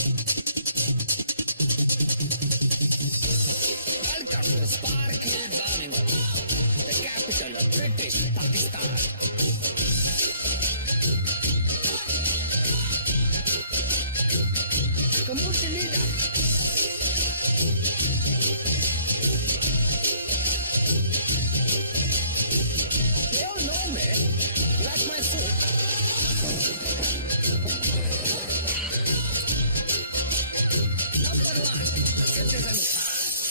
Welcome to Sparkle Birmingham, the capital of British Pakistan. Kamusta nila? They all know me, like my food. Number one, citizen science.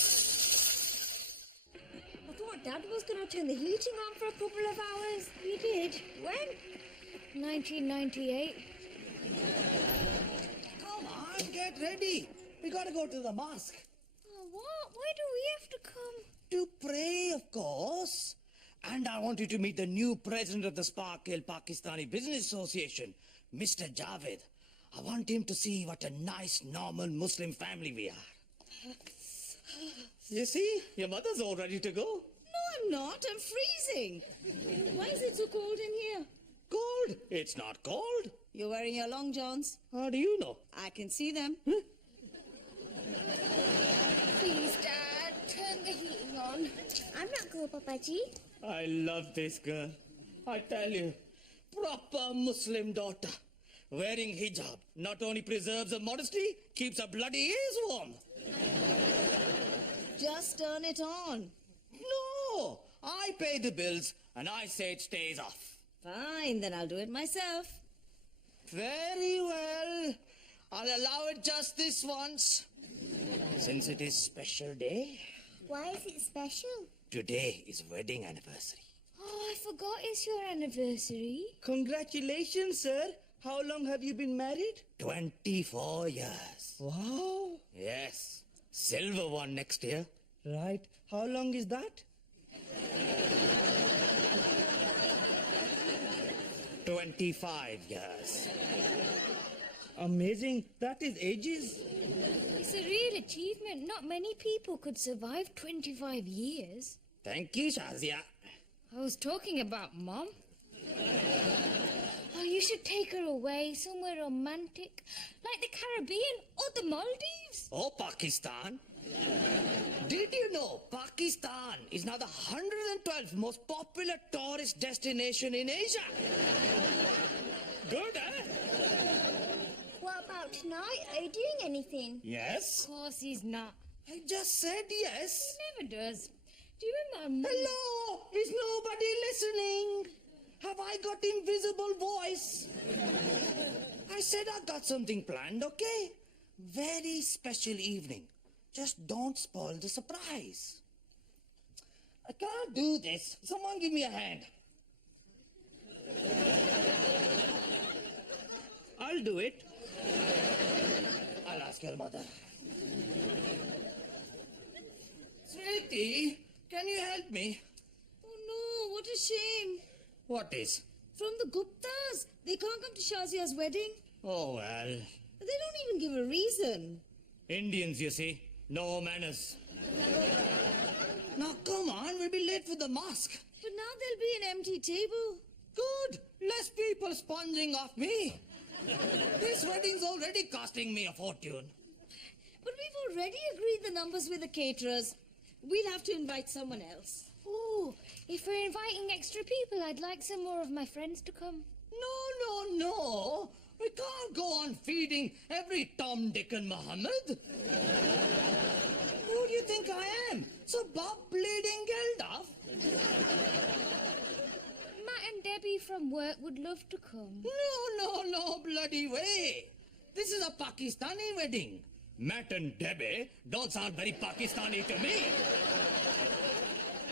I thought Dad was going to turn the heating on for a couple of hours. He did. When? 1998. Come on, get ready. We gotta go to the mosque. Oh, what? Why do we have to come? To pray, of course. And I want you to meet the new president of the Sparkle Pakistani Business Association, Mr. Javed. I want him to see what a nice, normal Muslim family we are. You see, your mother's all ready to go. No, I'm not. I'm freezing. Why is it so cold in here? Cold? It's not cold. You're wearing your long johns. How do you know? I can see them. Please, Dad, turn the heating on. I'm not cool, Papaji. I love this girl. I tell you, proper Muslim daughter. Wearing hijab not only preserves her modesty, keeps her bloody ears warm. Just turn it on. No, I pay the bills and I say it stays off. Fine, then I'll do it myself. Very well. I'll allow it just this once. Since it is special day, Why is it special? today is wedding anniversary. Oh, I forgot it's your anniversary. Congratulations, sir. How long have you been married? 24 years. Wow. Yes. Silver one next year. Right. How long is that? 25 years. Amazing. That is ages. It's a real achievement. Not many people could survive 25 years. Thank you, Shazia. I was talking about Mom. Oh, you should take her away somewhere romantic, like the Caribbean or the Maldives. Oh, Pakistan. Did you know Pakistan is now the 112th most popular tourist destination in Asia? Good, eh? What about tonight? Are you doing anything? Yes. Of course he's not. I just said yes. He never does. Do you remember? Hello? Is nobody listening? Have I got invisible voice? I said I got something planned, okay? Very special evening. Just don't spoil the surprise. I can't do this. Someone give me a hand. I'll do it. I'll ask your mother. Sweetie, can you help me? Oh no, what a shame. What is? From the Guptas. They can't come to Shazia's wedding. Oh, well. They don't even give a reason. Indians, you see. No manners. Now, come on. We'll be late for the mosque. But now there'll be an empty table. Good. Less people sponging off me. This wedding's already costing me a fortune. But we've already agreed the numbers with the caterers. We'll have to invite someone else. Oh, if we're inviting extra people, I'd like some more of my friends to come. No. We can't go on feeding every Tom, Dick and Mohammed. Who do you think I am? So Bob bleeding Geldof? Matt and Debbie from work would love to come. No, bloody way. This is a Pakistani wedding. Matt and Debbie don't sound very Pakistani to me.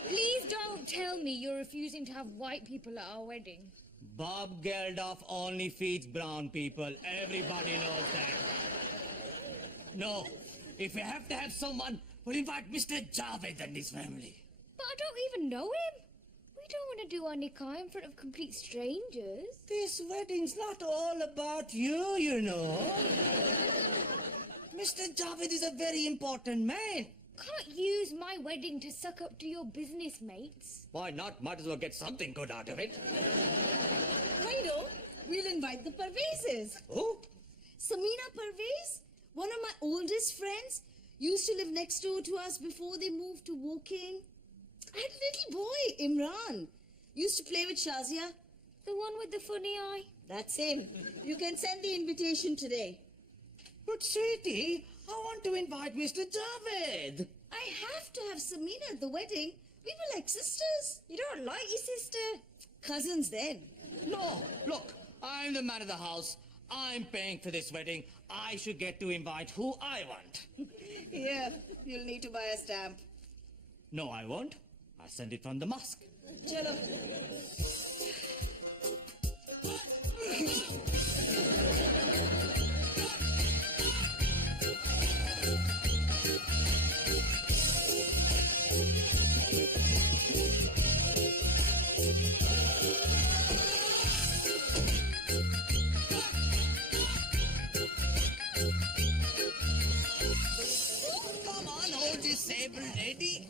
Please don't tell me you're refusing to have white people at our wedding. Bob Geldof only feeds brown people. Everybody knows that. No, if we have to have someone, we'll invite Mr. Javed and his family. But I don't even know him. We don't want to do our nikah in front of complete strangers. This wedding's not all about you, you know. Mr. Javed is a very important man. Can't use my wedding to suck up to your business mates. Why not? Might as well get something good out of it. I know. We'll invite the Parvezes. Who? Samina Parvez. One of my oldest friends used to live next door to us before they moved to Woking. I had a little boy, Imran. Used to play with Shazia. The one with the funny eye. That's him. You can send the invitation today. But sweetie, I want to invite Mr. Javed. I have to have Samina at the wedding. We were like sisters. You don't like your sister? Cousins then. No, look, I'm the man of the house. I'm paying for this wedding. I should get to invite who I want. Yeah, you'll need to buy a stamp. No, I won't. I'll send it from the mosque. Chalo. Come on, hold this sable lady.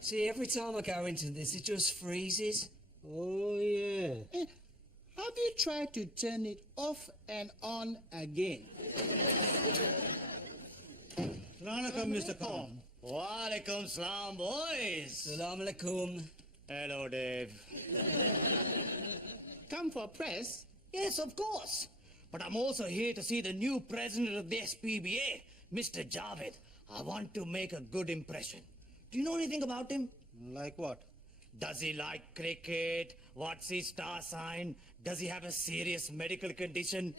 See, every time I go into this, it just freezes. Oh, yeah. Have you tried to turn it off and on again? Assalamualaikum, Mr. Khan. Walaikum salam, boys. Salam alaikum. Hello, Dave. Come for press? Yes, of course. But I'm also here to see the new president of the SPBA, Mr. Javed. I want to make a good impression. Do you know anything about him? Like what? Does he like cricket? What's his star sign? Does he have a serious medical condition?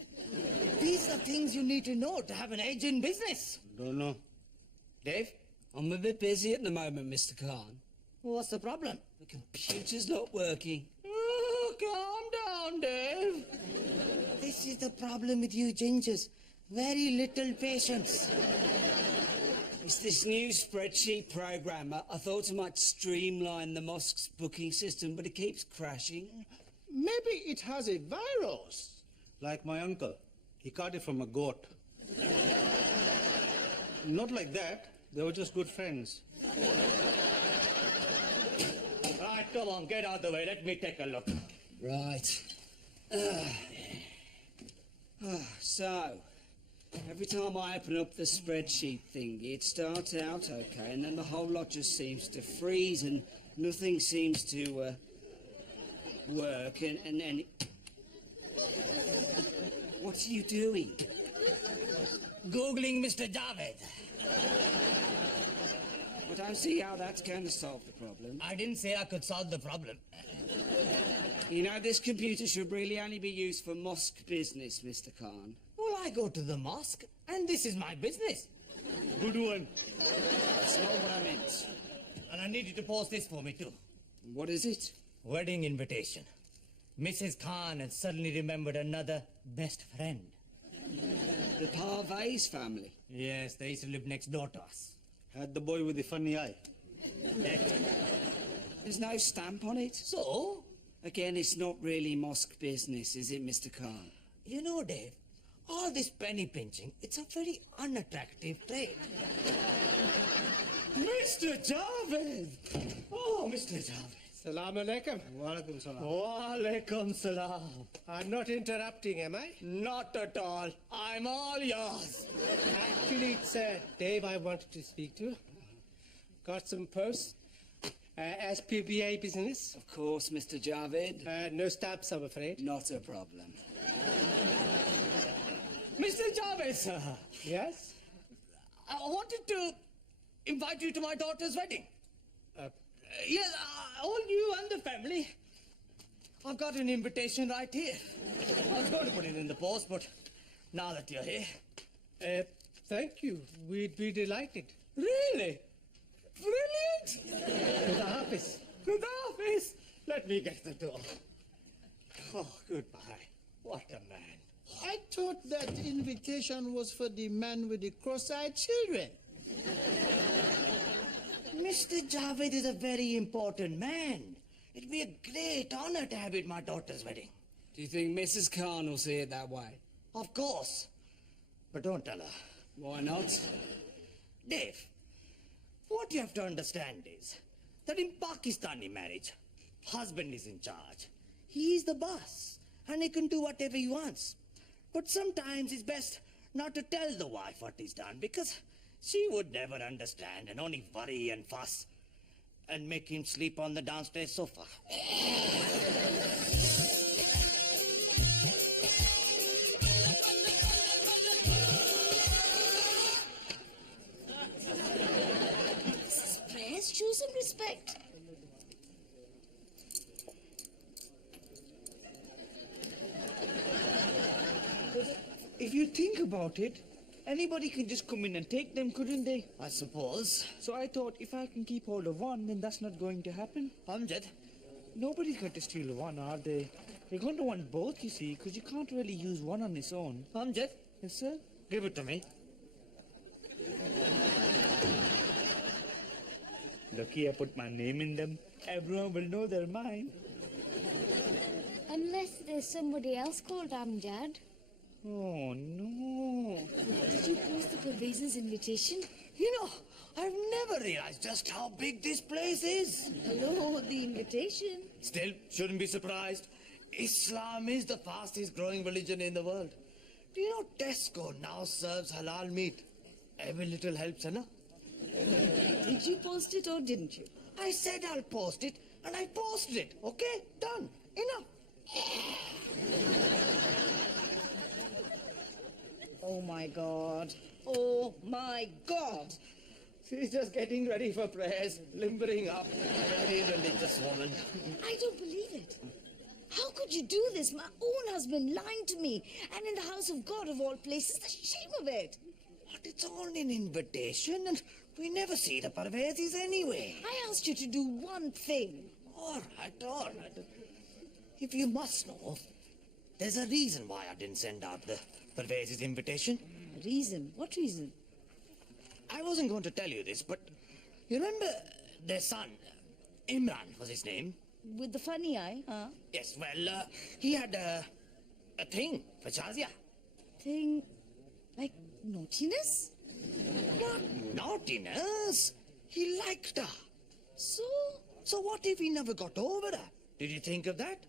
These are things you need to know to have an edge in business. Don't know. Dave, I'm a bit busy at the moment, Mr. Khan. what's the problem? The computer's not working. Oh, calm down, Dave. This is the problem with you gingers. Very little patience. It's this new spreadsheet program. I thought I might streamline the mosque's booking system, but it keeps crashing. Maybe it has a virus. Like my uncle. He caught it from a goat. Not like that. They were just good friends. Right, come on, get out of the way. Let me take a look. Right. So, every time I open up the spreadsheet thingy, it starts out okay, and then the whole lot just seems to freeze, and nothing seems to work, and then... What are you doing? Googling Mr. Javed. I don't see how that's going to solve the problem. I didn't say I could solve the problem. You know, this computer should really only be used for mosque business, Mr. Khan. Well, I go to the mosque, and this is my business. Good one. That's not what I meant. And I need you to post this for me, too. What is it? Wedding invitation. Mrs. Khan has suddenly remembered another best friend. The Parvez family. Yes, they used to live next door to us. Had the boy with the funny eye. There's no stamp on it. So, Again, it's not really mosque business, is it, Mr. Khan? you know, Dave, all this penny pinching, it's a very unattractive trade. Mr. Javed! Oh, Mr. Javed. Salaam alaikum. Walaikum salam. Walaikum salam. I'm not interrupting, am I? Not at all. I'm all yours. Actually, it's Dave I wanted to speak to. Got some posts. SPBA business. Of course, Mr. Javed. No stamps, I'm afraid. Not a problem. Mr. Javed, sir, Yes? I wanted to invite you to my daughter's wedding. Yes, all you and the family. I've got an invitation right here. I was going to put it in the post, but now that you're here. Thank you. We'd be delighted. Really? Brilliant! With the Hafiz. Good office. Let me get the door. Oh, goodbye. What a man. I thought that invitation was for the man with the cross-eyed children. Mr. Javed is a very important man. It'd be a great honor to have you at my daughter's wedding. Do you think Mrs. Khan will see it that way? Of course. But don't tell her. Why not? Dave, What you have to understand is that in Pakistani marriage, husband is in charge. He is the boss, and he can do whatever he wants. But sometimes it's best not to tell the wife what he's done, because she would never understand and only worry and fuss and make him sleep on the downstairs sofa. Prayers, show some respect. If you think about it, anybody could just come in and take them, couldn't they? I suppose. So I thought if I can keep hold of one, then that's not going to happen. Amjad, Nobody's going to steal one, are they? They're going to want both, you see, because you can't really use one on its own. Amjad, Yes, sir? give it to me. Lucky I put my name in them. Everyone will know they're mine. Unless there's somebody else called Amjad. Oh, no. Did you post the Pervez's invitation? You know, I've never realized just how big this place is. Hello, the invitation. Still, shouldn't be surprised. Islam is the fastest growing religion in the world. Do you know Tesco now serves halal meat? Every little helps, Anna. Did you post it or didn't you? I said I'll post it, and I posted it. Okay? Done. Enough. Oh my God. Oh my God. She's just getting ready for prayers, limbering up. Very religious woman. I don't believe it. How could you do this? My own husband lying to me. And in the house of God of all places, the shame of it. But it's only an invitation, and we never see the Parvezis anyway. I asked you to do one thing. All right. If you must know, there's a reason why I didn't send out the Parvezis invitation. Reason? What reason? I wasn't going to tell you this, but you remember their son, Imran was his name? With the funny eye, huh? Yes, well, he had a thing for Shazia. Thing like naughtiness? Not naughtiness. He liked her. So? So what if he never got over her? Did you think of that?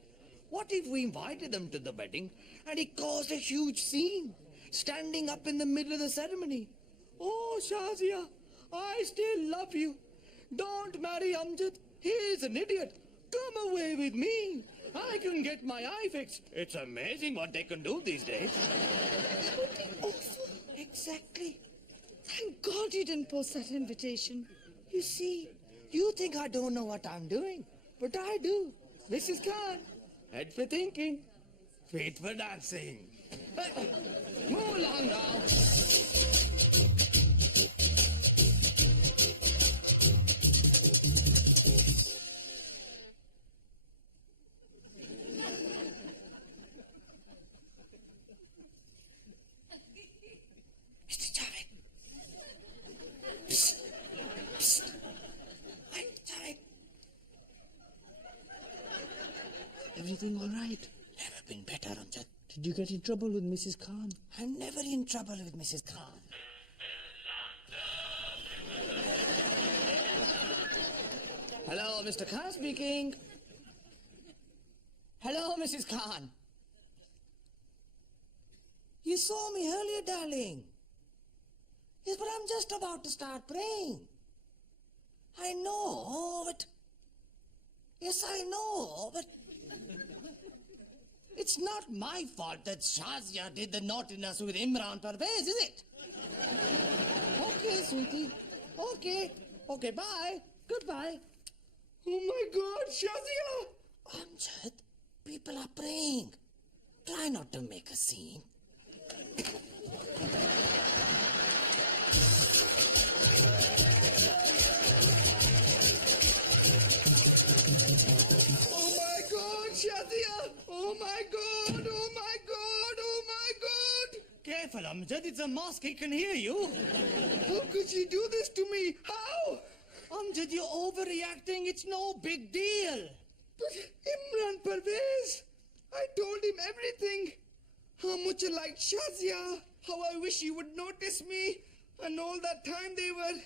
What if we invited them to the wedding and he caused a huge scene, standing up in the middle of the ceremony? Oh, Shazia, I still love you. Don't marry Amjad. He's an idiot. Come away with me. I can get my eye fixed. It's amazing what they can do these days. That would be awful. Exactly. Thank God you didn't post that invitation. You see, you think I don't know what I'm doing, but I do. Mrs. Khan, head for thinking, feet for dancing. Hey, move along now. Mr. Javed. Psst. Psst. Hi, Javed. Everything all right? Never been better, Amjad. Did you get in trouble with Mrs. Khan? I'm never in trouble with Mrs. Khan. Hello, Mr. Khan speaking. Hello, Mrs. Khan. You saw me earlier, darling. Yes, but I'm just about to start praying. I know, but... Yes, I know, but... It's not my fault that Shazia did the naughtiness with Imran Parvez, is it? Okay, sweetie. Okay. Okay, bye. Goodbye. Oh my God, Shazia! Amjad, people are praying. Try not to make a scene. Oh my God, Shazia! Oh my God! Oh my God! Oh my God! Careful, Amjad. It's a mosque. He can hear you. How could she do this to me? How? Amjad, you're overreacting. It's no big deal. But Imran Parvez, I told him everything. How much I liked Shazia, how I wish he would notice me, and all that time they were...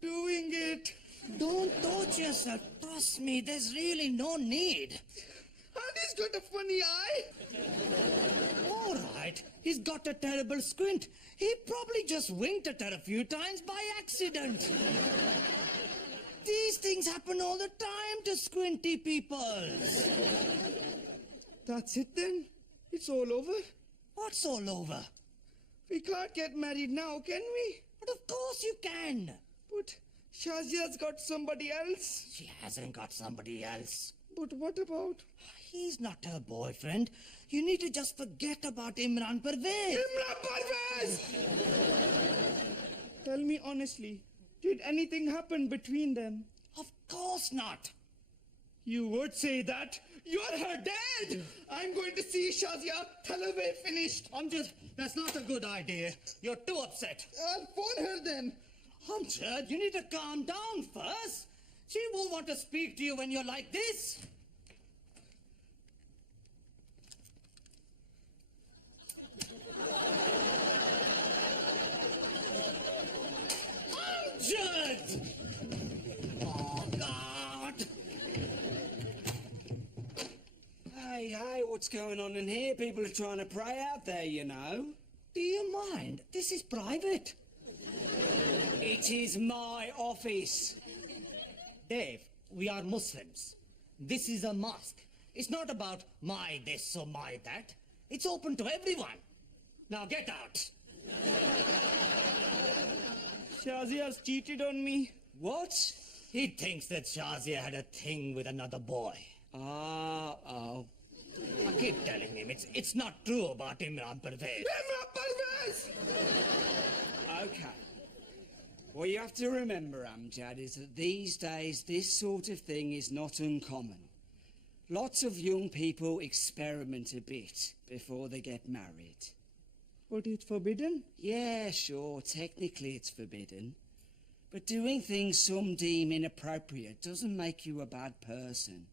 doing it. Don't torture yourself. Trust me, there's really no need. And he's got a funny eye. All right, he's got a terrible squint. He probably just winked at her a few times by accident. These things happen all the time to squinty peoples. That's it then. It's all over. What's all over? We can't get married now, can we? But of course you can. But Shazia's got somebody else. She hasn't got somebody else. But what about? He's not her boyfriend. You need to just forget about Imran Parvez. Imran Parvez! Tell me honestly, did anything happen between them? Of course not. You would say that. You're her dad! I'm going to see Shazia. Tell her we're finished. Amjad, that's not a good idea. You're too upset. I'll phone her then. Amjad, you need to calm down first. She won't want to speak to you when you're like this. Amjad! Oh, God! Hey, what's going on in here? People are trying to pray out there, you know. Do you mind? This is private. It is my office. Dave, we are Muslims. This is a mosque. It's not about my this or my that. It's open to everyone. Now get out. Shazia's cheated on me. What? He thinks that Shazia had a thing with another boy. Oh. I keep telling him it's not true about Imran Parvez. Imran Parvez! Okay. What you have to remember, Amjad, is that these days this sort of thing is not uncommon. Lots of young people experiment a bit before they get married. But it's forbidden. Yeah, sure, technically it's forbidden. But doing things some deem inappropriate doesn't make you a bad person.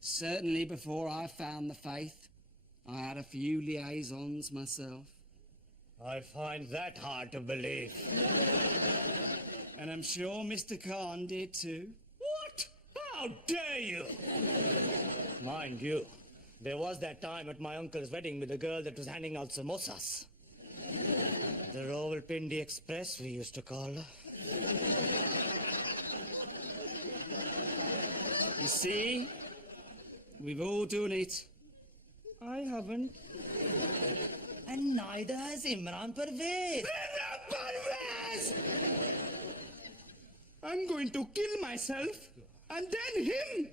Certainly before I found the faith, I had a few liaisons myself. I find that hard to believe. And I'm sure Mr. Khan did too. What? How dare you? Mind you, there was that time at my uncle's wedding with a girl that was handing out samosas. The Rawalpindi Express, we used to call her. You see? We've all done it. I haven't. And neither has Imran Parvez. Imran Parvez! I'm going to kill myself and then him.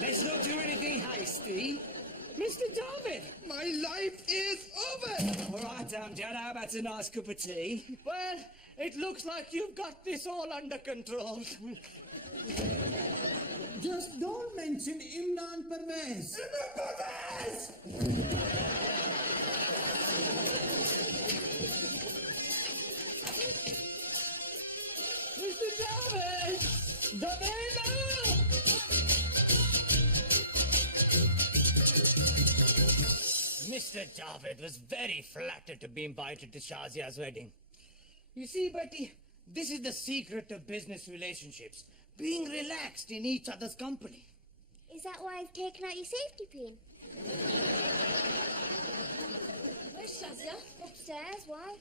Let's not do anything hasty. Mr. Javed! My life is over. All right, Amjad, how about a nice cup of tea? Well, it looks like you've got this all under control. Just don't mention Imran Parvez. Imran Parvez! Mr. Javed! The baby! Mr. Javed was very flattered to be invited to Shazia's wedding. You see, Betty, this is the secret of business relationships. Being relaxed in each other's company. Is that why I've taken out your safety pin? Where's Shazia? Upstairs, why?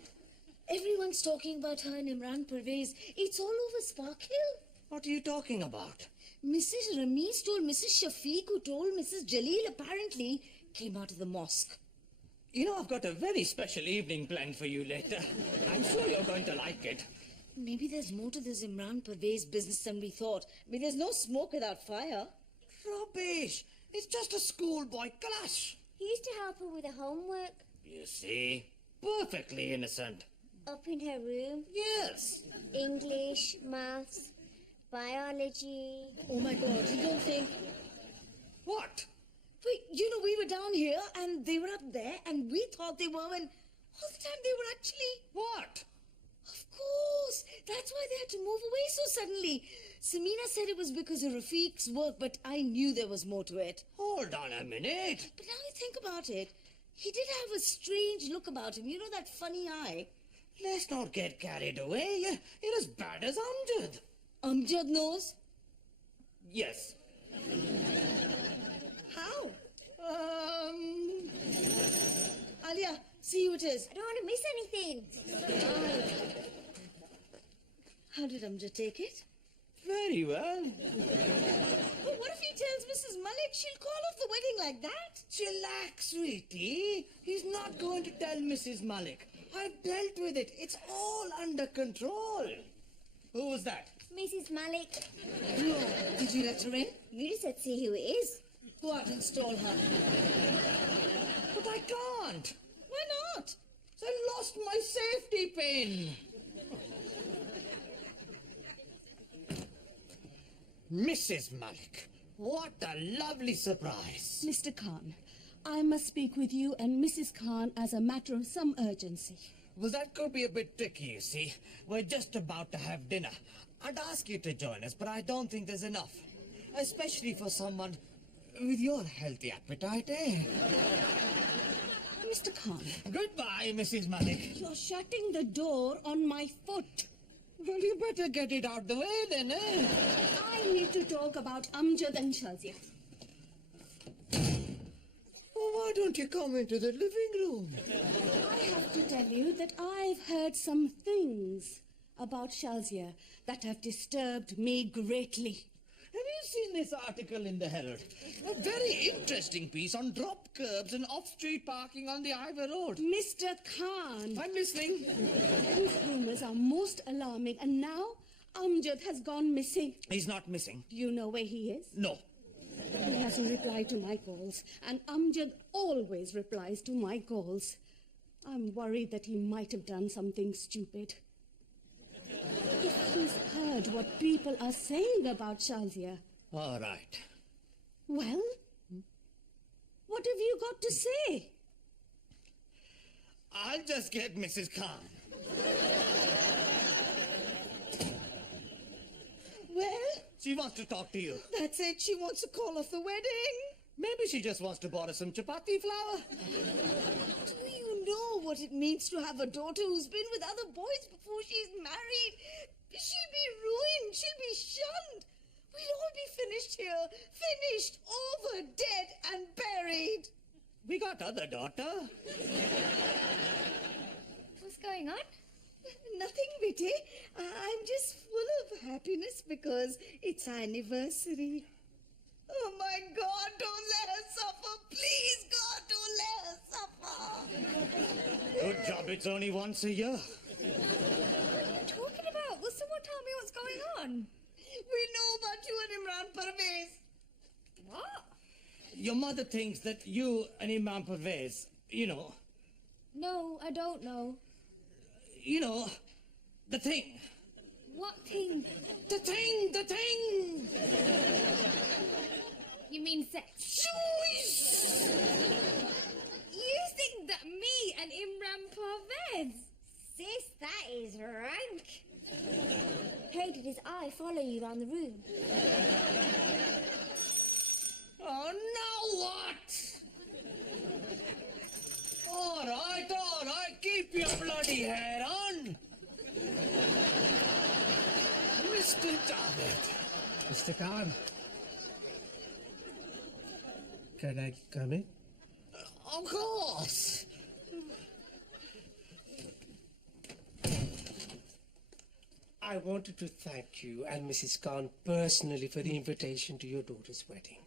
Everyone's talking about her and Imran Parvez. It's all over Spark Hill. What are you talking about? Mrs. Ramesh told Mrs. Shafiq, who told Mrs. Jalil apparently came out of the mosque. You know, I've got a very special evening planned for you later. I'm sure you're going to like it. Maybe there's more to this Imran Parvez business than we thought. I mean, there's no smoke without fire. Rubbish! It's just a schoolboy clash. He used to help her with her homework. You see? Perfectly innocent. Up in her room. Yes. English, maths, biology. Oh my God, you don't think... What? Wait, you know, we were down here and they were up there and we thought they were and all the time they were actually... What? Of course! That's why they had to move away so suddenly. Samina said it was because of Rafiq's work, but I knew there was more to it. Hold on a minute. But now you think about it, he did have a strange look about him. You know that funny eye? Let's not get carried away. You're as bad as Amjad. Amjad knows? Yes. How? Alia, see who it is. I don't want to miss anything. How did Amjad take it? Very well. But what if he tells Mrs. Malik she'll call off the wedding like that? Chillax, sweetie. He's not going to tell Mrs. Malik. I've dealt with it. It's all under control. Who was that? Mrs. Malik, No. Did you let her in? you just said see who it is. Go out and stall her. But I can't. Why not? I lost my safety pin. Mrs. Malik, what a lovely surprise. Mr. Khan, I must speak with you and Mrs. Khan as a matter of some urgency. Well, that could be a bit tricky, you see. We're just about to have dinner. I'd ask you to join us, but I don't think there's enough. Especially for someone with your healthy appetite, eh? Mr. Khan, Goodbye, Mrs. Malik. you're shutting the door on my foot. Well, you better get it out the way then, eh? I need to talk about Amjad and Shazia. Well, why don't you come into the living room? I have to tell you that I've heard some things about Shazia that have disturbed me greatly. Have you seen this article in the Herald? A very interesting piece on drop curbs and off-street parking on the Ivor Road. Mr. Khan, I'm listening. these rumors are most alarming, and now Amjad has gone missing. He's not missing. Do you know where he is? No. He hasn't replied to my calls, and Amjad always replies to my calls. I'm worried that he might have done something stupid. If he's heard what people are saying about Shazia, All right. well, what have you got to say? I'll just get Mrs. Khan. Well, She wants to talk to you. that's it. She wants to call off the wedding. Maybe she just wants to borrow some chapati flour. Do you know what it means to have a daughter who's been with other boys before she's married? She'll be ruined. She'll be shunned. We'll all be finished here. Finished, over, dead and buried. We got other daughter. What's going on? Nothing, Bitty. I'm just full of happiness because it's our anniversary. Oh, my God, don't let her suffer. Please, God, don't let her suffer. Good job, it's only once a year. What are you talking about? Will someone tell me what's going on? We know about you and Imran Parvez. What? Your mother thinks that you and Imam Pervez, No, I don't know. The thing. What thing? The thing! You mean sex? Shush! You think that me and Imran Parvez? Sis, that is rank. Hey, did his eye follow you around the room? Oh, now what? All right, keep your bloody hair on. Mr. Javed. Mr. Khan, can I come in? Of course. I wanted to thank you and Mrs. Khan personally for the invitation to your daughter's wedding.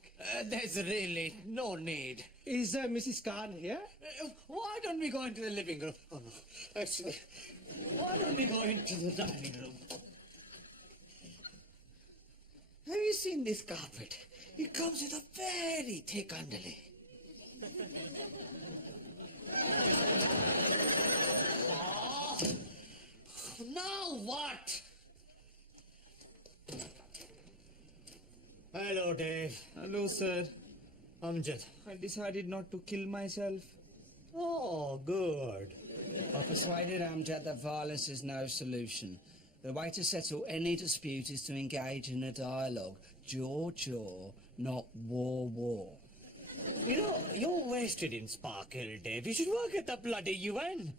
There's really no need. Is Mrs. Khan here? Why don't we go into the living room? Oh, no. Actually, why don't we go into the dining room? Have you seen this carpet? It comes with a very thick underlay. Oh, now what? Hello, Dave. Hello, sir. Amjad. I decided not to kill myself. Oh, good. I persuaded Amjad that violence is no solution. The way to settle any dispute is to engage in a dialogue. Jaw, not war. You know, you're wasted in Sparkhill, Dave. You should work at the bloody UN.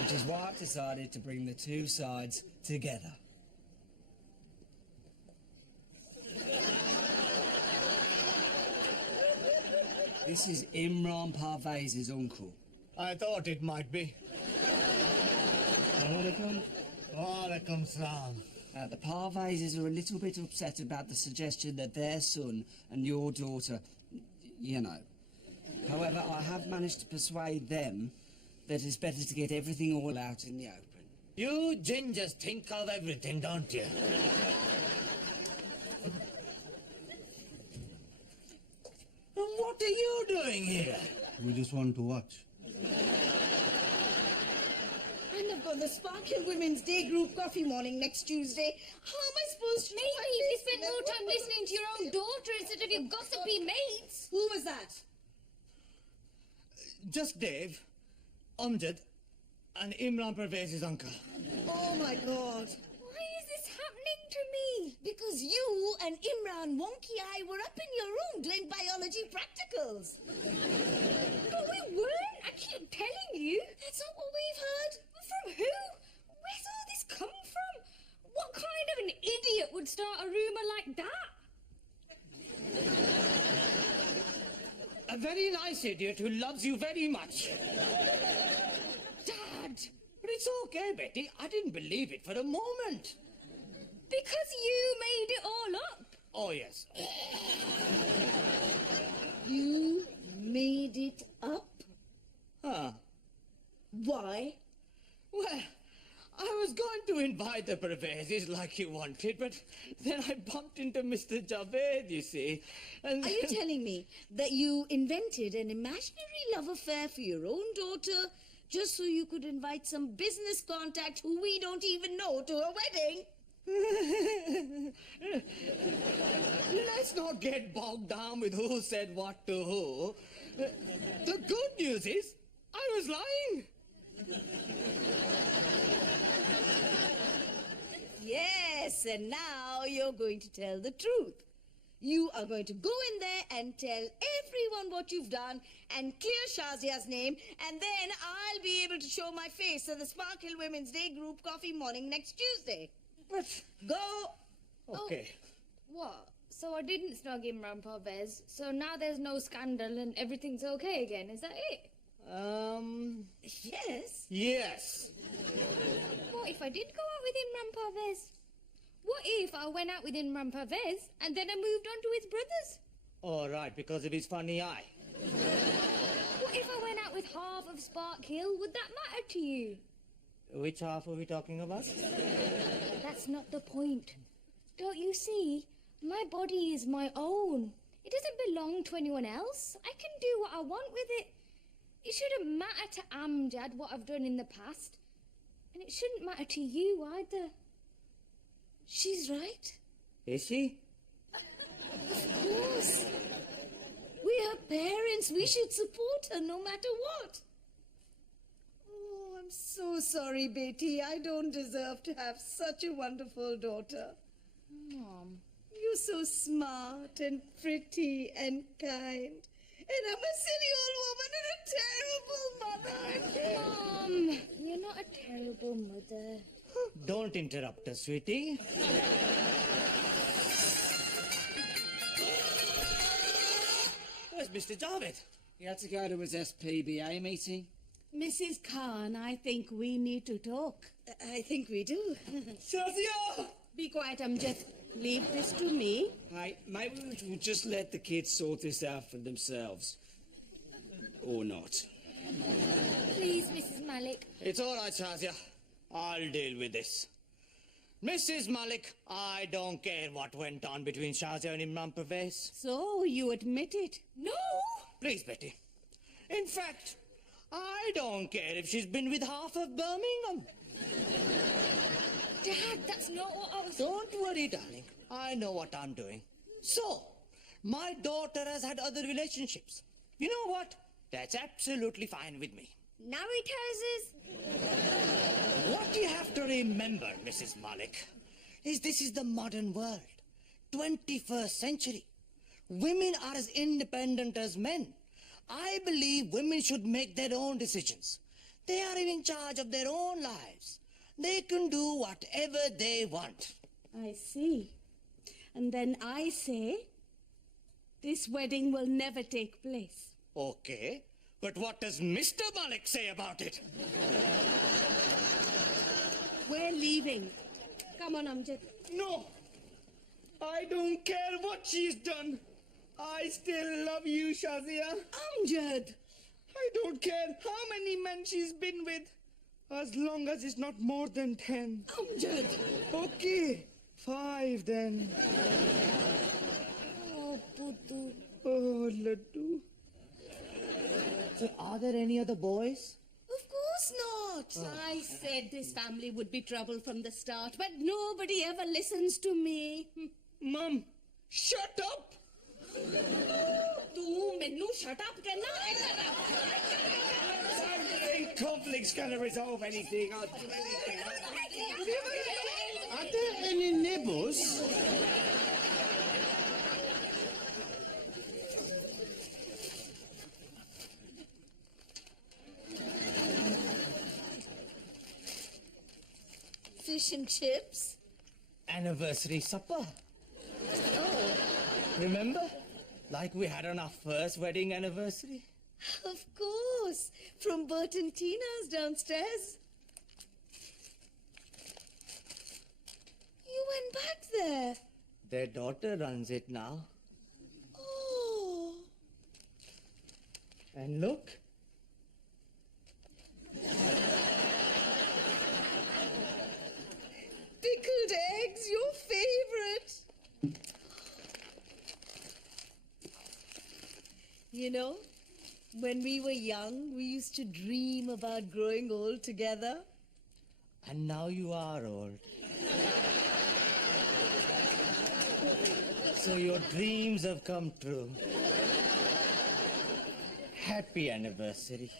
Which is why I've decided to bring the two sides together. This is Imran Parvez's uncle. I thought it might be. Alaikum. Walaikum salam. The Parvezes are a little bit upset about the suggestion that their son and your daughter, you know. However, I have managed to persuade them that it's better to get everything all out in the open. You gingers think of everything, don't you? And what are you doing here? We just want to watch. And I've got the Sparkhill Women's Day group coffee morning next Tuesday. How am I supposed to do Maybe my if you face spent then? more time listening to your own daughter instead of your gossipy mates. Who was that? Just Dave, Amjad, and Imran Parvez's uncle. Oh my God. Why is this happening to me? Because you and Imran Wonky Eye were up in your room doing biology practicals. But we weren't. I keep telling you. That's not what we've heard. From who? Where's all this come from? What kind of an idiot would start a rumour like that? A very nice idiot who loves you very much. Dad! But it's okay, Betty. I didn't believe it for a moment. Because you made it all up. Oh, yes. You made it up? Huh. Why? Well, I was going to invite the Parvezes like you wanted, but then I bumped into Mr. Javed, you see. And Are you telling me that you invented an imaginary love affair for your own daughter just so you could invite some business contact who we don't even know to her wedding? Let's not get bogged down with who said what to who. The good news is, I was lying. Yes, and now you're going to tell the truth. You are going to go in there and tell everyone what you've done and clear Shazia's name, and then I'll be able to show my face at the Sparkhill Women's Day group coffee morning next Tuesday. But, Go. okay. What? So I didn't snog Imran Parvez, so now there's no scandal and everything's okay again, is that it? Yes. Yes. What if I did go out with Imran Parvez? What if I went out with Imran Parvez and then I moved on to his brothers? All right, because of his funny eye. What if I went out with half of Sparkhill? Would that matter to you? Which half are we talking about? That's not the point. Don't you see? My body is my own. It doesn't belong to anyone else. I can do what I want with it. It shouldn't matter to Amjad what I've done in the past. And it shouldn't matter to you either. She's right. Is she? Of course. We're her parents. We should support her no matter what. Oh, I'm so sorry, Betty. I don't deserve to have such a wonderful daughter. Mom. You're so smart and pretty and kind. And I'm a silly old woman and a terrible mother. Mom, you're not a terrible mother. Don't interrupt us, sweetie. Where's Mr. Javed? He had to go to his SPBA meeting. Mrs. Khan, I think we need to talk. I think we do. Shazia! Be quiet, Amjad. Leave this to me. Hey, maybe we'll just let the kids sort this out for themselves. Or not. Please, Mrs. Malik. It's all right, Shazia. I'll deal with this. Mrs. Malik, I don't care what went on between Shazia and Imran Parvez. So, you admit it? No! Please, Betty. In fact, I don't care if she's been with half of Birmingham. Dad, that's not what I was... Don't worry, darling. I know what I'm doing. So, my daughter has had other relationships. You know what? That's absolutely fine with me. Now he tells us... What you have to remember, Mrs. Malik, is this is the modern world. 21st century. Women are as independent as men. I believe women should make their own decisions. They are in charge of their own lives. They can do whatever they want. I see. And then I say, this wedding will never take place. Okay, but what does Mr. Malik say about it? We're leaving. Come on, Amjad. No! I don't care what she's done. I still love you, Shazia. Amjad! I don't care how many men she's been with, as long as it's not more than 10. Amjad! Okay, 5 then. Oh, Puttu. Oh, Laddu. So are there any other boys? Of course not. I said this family would be trouble from the start, but nobody ever listens to me. Mum, shut up! तू मेनू shut up कहना Don't think conflict's going to resolve anything. I'll do anything. Are there any neighbors? Fish and chips? Anniversary supper. Remember? Like we had on our first wedding anniversary? Of course. From Bert and Tina's downstairs. You went back there. Their daughter runs it now. Oh. And look. Pickled eggs, your favorite. You know, when we were young, we used to dream about growing old together. And now you are old. So your dreams have come true. Happy anniversary.